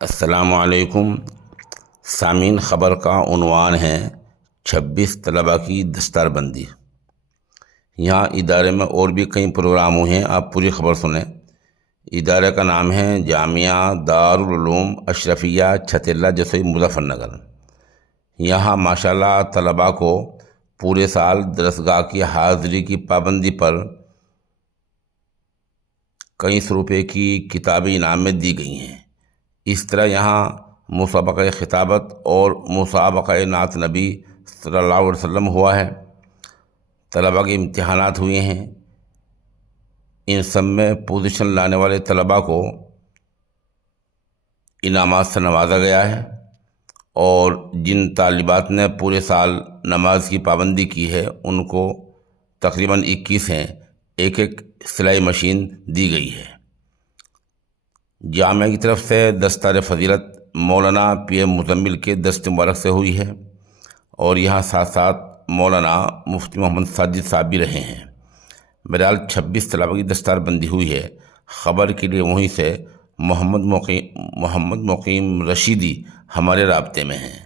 السلام علیکم سامعین، خبر کا عنوان ہے 26 طلباء کی دستار بندی۔ یہاں ادارے میں اور بھی کئی پروگرام ہوئے ہیں، آپ پوری خبر سنیں۔ ادارے کا نام ہے جامعہ دارالعلوم اشرفیہ چھتیلا جسوئی مظفر نگر۔ یہاں ماشاءاللہ طلباء کو پورے سال درسگاہ کی حاضری کی پابندی پر کئی سو روپے کی کتابی انعامات دی گئی ہیں۔ اس طرح یہاں مسابقہ خطابت اور مسابقہ نعت نبی صلی اللہ علیہ وسلم ہوا ہے۔ طلباء کے امتحانات ہوئے ہیں۔ ان سب میں پوزیشن لانے والے طلباء کو انعامات سے نوازا گیا ہے، اور جن طالبات نے پورے سال نماز کی پابندی کی ہے ان کو تقریباً 21 ہیں، ایک سلائی مشین دی گئی ہے۔ جامعہ کی طرف سے دستار فضیلت مولانا پی ایم مزمل کے دست مبارک سے ہوئی ہے، اور یہاں ساتھ ساتھ مولانا مفتی محمد ساجد صاحب بھی رہے ہیں۔ بہرحال 26 طلباء کی دستار بندی ہوئی ہے۔ خبر کے لیے وہیں سے محمد مقیم رشیدی ہمارے رابطے میں ہیں۔